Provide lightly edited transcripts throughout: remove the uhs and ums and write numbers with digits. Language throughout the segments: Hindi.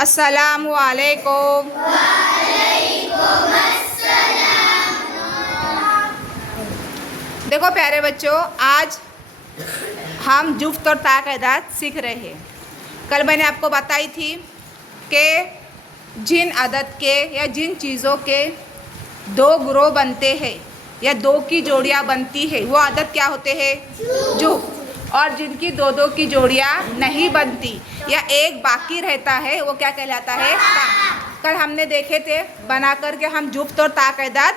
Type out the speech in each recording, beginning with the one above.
अस्सलाम वालेकुम। देखो प्यारे बच्चों, आज हम जुफ्त और ताक़दात सीख रहे हैं। कल मैंने आपको बताई थी कि जिन अदद के या जिन चीज़ों के दो ग्रोह बनते हैं या दो की जोड़ियाँ बनती है वो अदद क्या होते हैं? जुफ्त। और जिनकी दो दो की जोड़ियाँ नहीं बनती या एक बाकी रहता है वो क्या कहलाता है? ता। कल हमने देखे थे बना करके हम जुफ्त और ताक़दात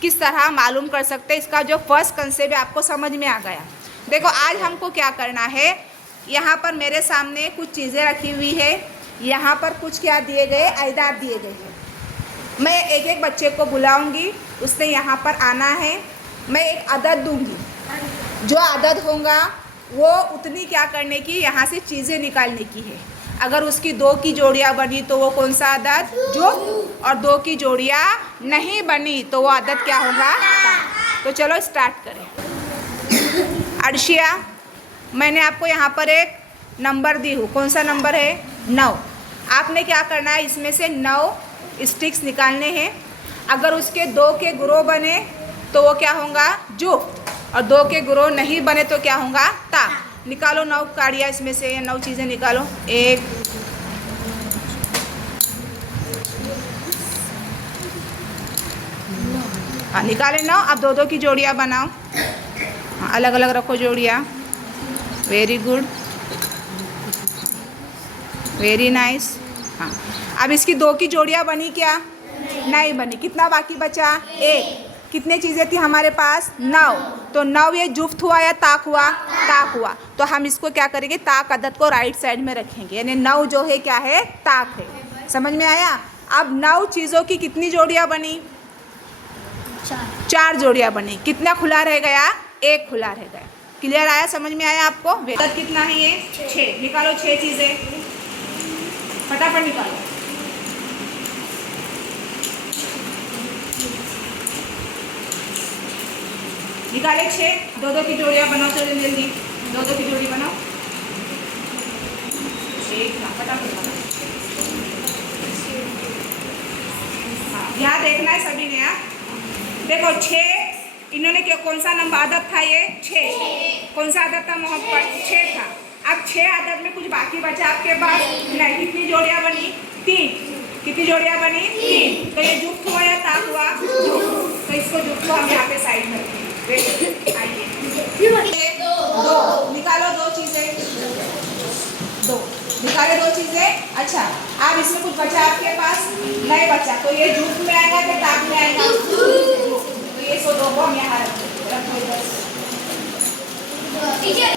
किस तरह मालूम कर सकते हैं। इसका जो फर्स्ट कंसेप्ट है आपको समझ में आ गया। देखो आज हमको क्या करना है, यहाँ पर मेरे सामने कुछ चीज़ें रखी हुई है, यहाँ पर कुछ क्या दिए गए, अयदाद दिए गए हैं। मैं एक एक बच्चे को बुलाऊंगी, उसने यहाँ पर आना है, मैं एक अदद दूंगी, जो अदद होगा वो उतनी क्या करने की, यहाँ से चीज़ें निकालने की है। अगर उसकी दो की जोड़ियाँ बनी तो वो कौन सा अदद? जो। और दो की जोड़ियाँ नहीं बनी तो वो अदद क्या होगा? तो चलो स्टार्ट करें। अर्शिया, मैंने आपको यहाँ पर एक नंबर दी हूँ, कौन सा नंबर है? 9। आपने क्या करना है, इसमें से 9 स्टिक्स निकालने हैं। अगर उसके दो के ग्रोह बने तो वो क्या होगा? जुफ्त। और दो के ग्रोह नहीं बने तो क्या होगा? ता। निकालो 9 काड़ियाँ, इसमें से 9 चीज़ें निकालो। 1 हाँ निकाले 9। अब दो दो की जोड़ियाँ बनाओ। हाँ अलग अलग रखो जोड़ियाँ। Very good, very nice. हाँ अब इसकी दो की जोड़ियाँ बनी क्या? नहीं बनी। कितना बाकी बचा? 1। कितने चीज़ें थी हमारे पास? 9। तो 9 ये जुफ्त हुआ या ताक हुआ? ताक हुआ। तो हम इसको क्या करेंगे, ताक अदद को राइट साइड में रखेंगे, यानी 9 जो है क्या है? ताक है। समझ में आया? अब 9 चीज़ों की कितनी जोड़ियाँ बनी? 4 जोड़ियाँ बनी। कितना खुला रह गया? 1 खुला रह गया। क्लियर आया? समझ में आया आपको? अदद कितना है ये? 6। निकालो 6 चीज़ें, फटाफट निकालो। निकाले 6। दो दो की जोड़ियाँ बनाओ, चलो जल्दी दो दो की जोड़ी बनाओ। 1 फटाफट बनाओ। हाँ यहाँ देखना है सभी ने। यार देखो 6 इन्होंने क्यों, कौन सा नंबर अदद था ये? 6। कौन सा अदद था मोहब्बत? 6 था। अब 6 अदद में कुछ बाकी बचा आपके पास? नहीं। कितनी जोड़ियाँ बनी? 3। कितनी जोड़ियाँ बनी? 3। तो ये जुफ्त हुआ या ताक हुआ? जुफ्त। तो इसको जुफ्त को हम यहाँ पे साइड में रखेंगे। आइए 2 निकालो, 2 चीज़ें, 2 निकाले 2 चीज़ें। अच्छा अब इसमें कुछ बचा आपके पास? नहीं बचा। तो ये जुफ्त में आएगा कि ताक में आएगा? तो ये 2 को हम यहाँ रखो इधर। ठीक है,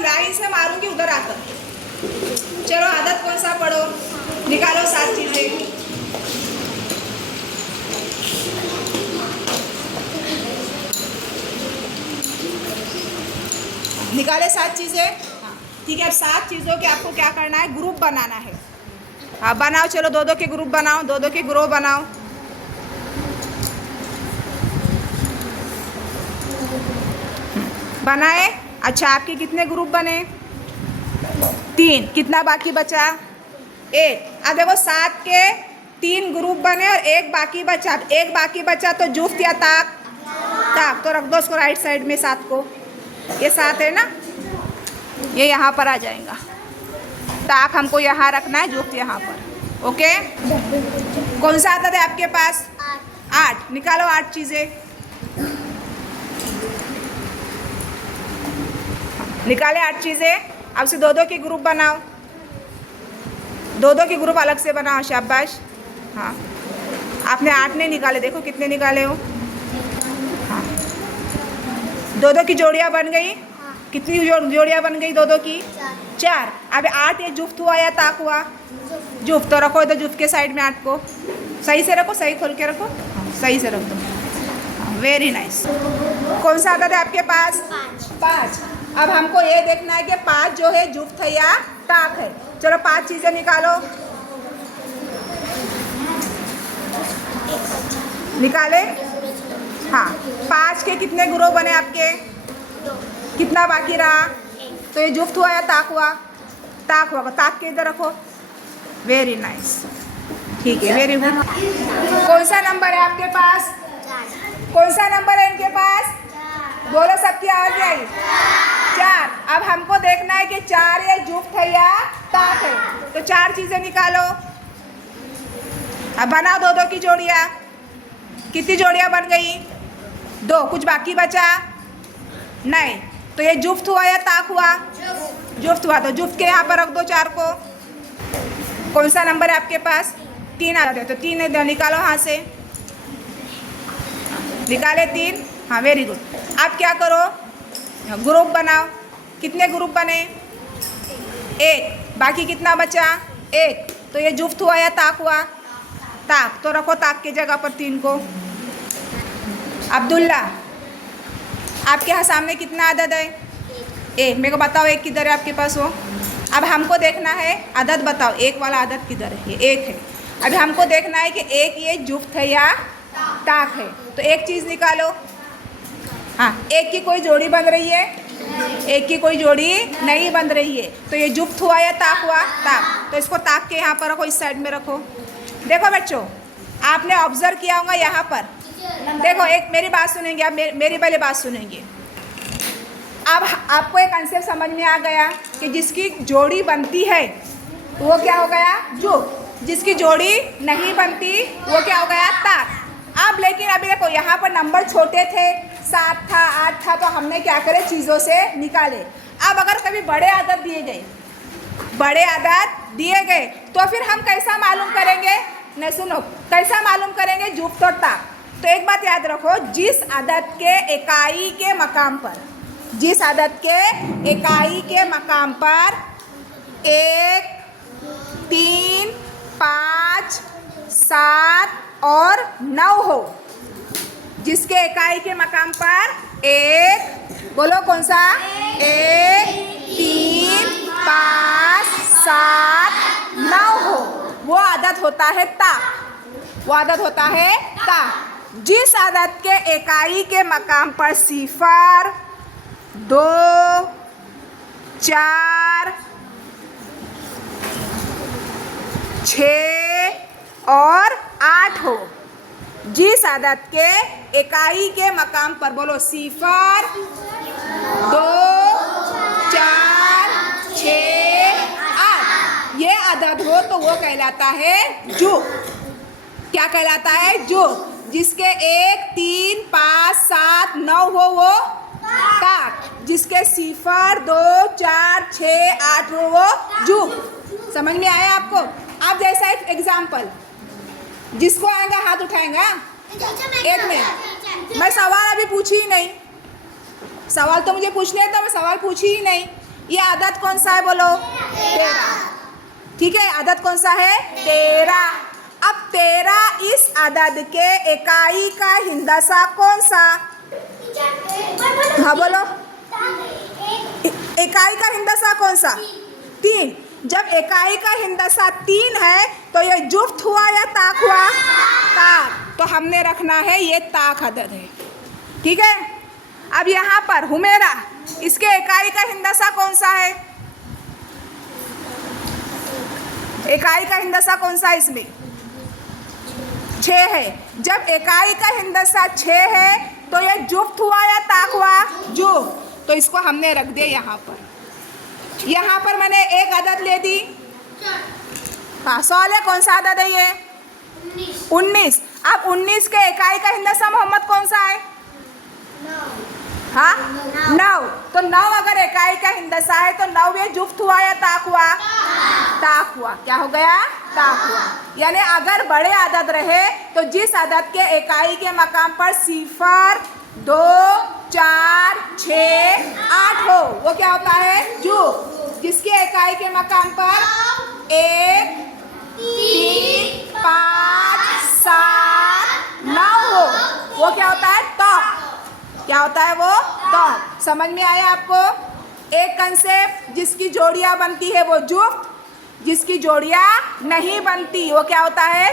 लाइन से मारूंगी उधर आकर। चलो आदत कौन सा पढ़ो, निकालो 7 चीजें। निकाले 7 चीजें। हाँ ठीक है, अब 7 चीजों के आपको क्या करना है? ग्रुप बनाना है। हाँ बनाओ, चलो 2 2 के ग्रुप बनाओ, 2 2 के ग्रोह बनाओ। बनाए? अच्छा आपके कितने ग्रुप बने? 3। कितना बाकी बचा? 1। अब देखो 7 के 3 ग्रुप बने और 1 बाकी बचा। अब 1 बाकी बचा तो जुफ्त या ताक? ताक। तो रख दो उसको राइट साइड में 7 को। ये 7 है ना, ये यहाँ पर आ जाएगा। ताक हमको यहाँ रखना है, जुफ्त यहाँ पर। ओके, कौन सा आता है आपके पास? 8। निकालो 8 चीज़ें। निकाले 8 चीज़ें। अब से 2 2 के ग्रुप बनाओ, 2 2 के ग्रुप अलग से बनाओ। शाबाश। हाँ आपने 8 नहीं निकाले, देखो कितने निकाले हो। हाँ 2 2 की जोड़ियाँ बन गई। कितनी जोड़ियाँ बन गई? 2 2 की 4। अब 8 ये जुफ्त हुआ या ताक हुआ? जुफ्त। तो रखो इधर जुफ्त के साइड में 8 को। सही से रखो, सही खोल के रखो। हाँ सही से रख दो। Very nice. कौन सा अदद है आपके पास? 5। अब हमको ये देखना है कि 5 जो है जुफ्त है या ताक है। चलो 5 चीज़ें निकालो। निकाले? हाँ, 5 के कितने ग्रुप बने आपके? कितना बाकी रहा? तो ये जुफ्त हुआ या ताक हुआ? ताक हुआ। ताक के इधर रखो। वेरी नाइस, ठीक है, वेरी गुड। कौन सा नंबर है आपके पास? कौन सा नंबर है इनके पास? बोलो, सबकी आवाज आई? 4। अब हमको देखना है कि 4 ये जुफ्त है या ताक है। तो 4 चीजें निकालो। अब बनाओ 2-2 की जोड़ियाँ। कितनी जोड़ियाँ बन गई? 2। कुछ बाकी बचा? नहीं। तो ये जुफ्त हुआ या ताक हुआ? जुफ्त हुआ। तो जुफ्त के यहाँ पर रख दो 4 को। कौन सा नंबर है आपके पास? 3 आ जाते, तो 3 निकालो हाथ से। निकाले 3। हाँ, वेरी गुड। आप क्या करो, ग्रुप बनाओ। कितने ग्रुप बने? 1। बाकी कितना बचा? 1। तो ये जुफ्त हुआ या ताक हुआ? ताक। तो रखो ताक की जगह पर 3 को। अब्दुल्ला, आपके यहाँ सामने कितना अदद है? 1। मेरे को बताओ 1 किधर है आपके पास? वो अब हमको देखना है, अदद बताओ, 1 वाला अदद किधर है? ये 1 है। अभी हमको देखना है कि 1 ये जुफ्त है या ताक है। तो एक चीज़ निकालो। हाँ, 1 की कोई जोड़ी बन रही है? 1 की कोई जोड़ी नहीं बन रही है। तो ये जुफ्त हुआ या ताक हुआ? ताक। तो इसको ताक के यहाँ पर रखो, इस साइड में रखो। देखो बच्चों, आपने ऑब्जर्व किया होगा यहाँ पर। देखो, एक मेरी बात सुनेंगे आप, मेरी पहले बात सुनेंगे। अब आपको एक कंसेप्ट समझ में आ गया कि जिसकी जोड़ी बनती है वो क्या हो गया? जुफ्त। जिसकी जोड़ी नहीं बनती वो क्या हो गया? ताक। अब लेकिन अभी देखो, यहाँ पर नंबर छोटे थे, 7 था, 8 था, तो हमने क्या करे, चीज़ों से निकाले। अब अगर कभी बड़े आदत दिए गए, तो फिर हम कैसा मालूम करेंगे? नहीं, सुनो, कैसा मालूम करेंगे? जुफ्त और ताक। तो एक बात याद रखो, जिस आदत के इकाई के मकाम पर, जिस आदत के इकाई के मकाम पर 1, 3, 5, 7 और 9 हो, जिसके इकाई के मकाम पर 1, बोलो कौन सा? 1, 3, 5, 7, 9 हो, वो आदत होता है ताक। वो आदत होता है ताक। जिस आदत के इकाई के मकाम पर 0, 2, 4, 6 और 8 हो, जिस आदत के इकाई के मकाम पर, बोलो, 0, 2, 4, 6, 8 ये आदत हो तो वो कहलाता है जुफ्त। क्या कहलाता है? जुफ्त। जिसके 1, 3, 5, 7, 9 हो वो ताक। जिसके 0, 2, 4, 6, 8 हो वो जुफ्त। समझ में आया आपको? आप जैसा एक एग्जाम्पल, जिसको आएगा हाथ उठाएगा। एक मिनट, मैं सवाल अभी पूछी ही नहीं। सवाल तो मुझे पूछने है, तो मैं सवाल पूछी ही नहीं। ये आदत कौन सा है? बोलो, 13। ठीक है, आदत कौन सा है? 13। अब 13 इस आदत के इकाई का हिंदसा कौन सा? हाँ बोलो, इकाई का हिंदसा कौन सा? 3। जब इकाई का हिंदसा 3 है तो ये जुफ्त हुआ या ताक हुआ? ताक। तो हमने रखना है ये ताक आदत है। ठीक है। अब यहाँ पर हुमेरा, इसके इकाई का हिंदसा कौन सा है? इकाई का हिंदसा कौन सा है इसमें? 6 है। जब इकाई का हिंदसा 6 है तो ये जुफ्त हुआ या ताक हुआ? जुफ्त। तो इसको हमने रख दिया यहाँ पर। यहाँ पर मैंने एक आदत ले दी। हाँ, सवाल है कौन सा आदत है ये? 19। अब 19 के इकाई का हिंदसा मोहम्मद कौन सा है? हाँ, 9। तो 9 अगर इकाई का हिंदसा है तो 9 ये जुफ्त हुआ या ताक हुआ? ताक हुआ। क्या हो गया? ताक हुआ। यानी अगर बड़े आदत रहे तो जिस आदत के इकाई के मकाम पर 0, 2, 4, 6, 8 हो वो क्या होता है? जुफ्त। जिसके इकाई के मकाम पर 1, 3, 5, 7, 9 हो वो क्या होता है? ताक। क्या होता है वो? ताक। समझ में आया आपको? एक कंसेप्ट, जिसकी जोड़ियां बनती है वो जुफ्त, जिसकी जोड़ियां नहीं बनती वो क्या होता है?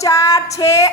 4 6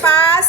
5